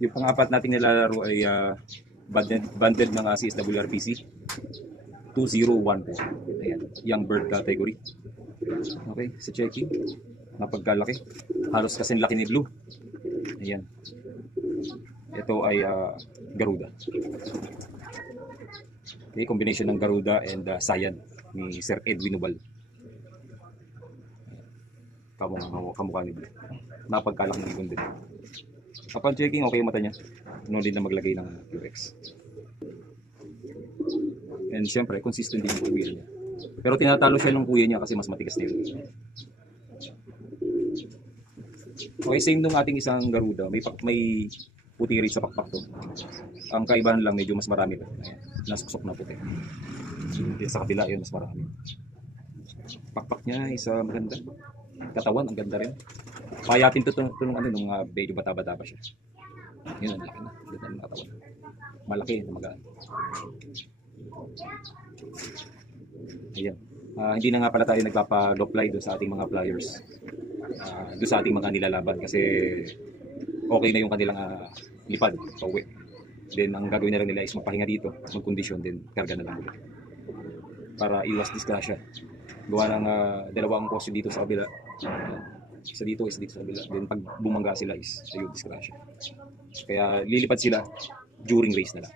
Yung pang-apat nating nilalaro ay banded ng CSWRPC 2014. Ayan, young bird category. Okay, sa checking, napagkalaki. Halos kasing laki ni Blue. Ayan. Ito ay Garuda. Okay, combination ng Garuda and Saiyan ni Sir Edwin Nubal. Kamukha ni Blue. Napagkalaki ng ibon din. Upon checking, okay yung mata niya. No need na maglagay ng QX. And siyempre, consistent din yung kuya niya. Pero tinatalo siya ng kuya niya kasi mas matigas na yun. Okay, same nung ating isang Garuda. May puti rin sa pakpak to. Ang kaibahan lang, medyo mas marami. Ayan, nasuksok na puti. Sa kabila yun, mas marami. Pakpak niya, isa maganda. Katawan, ang ganda rin. Payatin to nung medyo bata-bata pa siya. Yun, ang laki na. Ganda ng katawan. Malaki, magaan. Ayan. Hindi na nga pala tayo nagpapa-doply doon sa ating mga flyers. Doon sa ating mga nilalaban kasi okay na yung kanilang lipad, pauwi. Then ang gagawin na lang nila is magpahinga dito, mag-condition, then karga na lang ulit. Para iwas disgrasya. Gawa ng dalawang poste dito sa kabila. Isa dito, isa dito sa kabila. Then pag bumangga sila is ayun, disgrasya. Kaya lilipad sila during race na lang.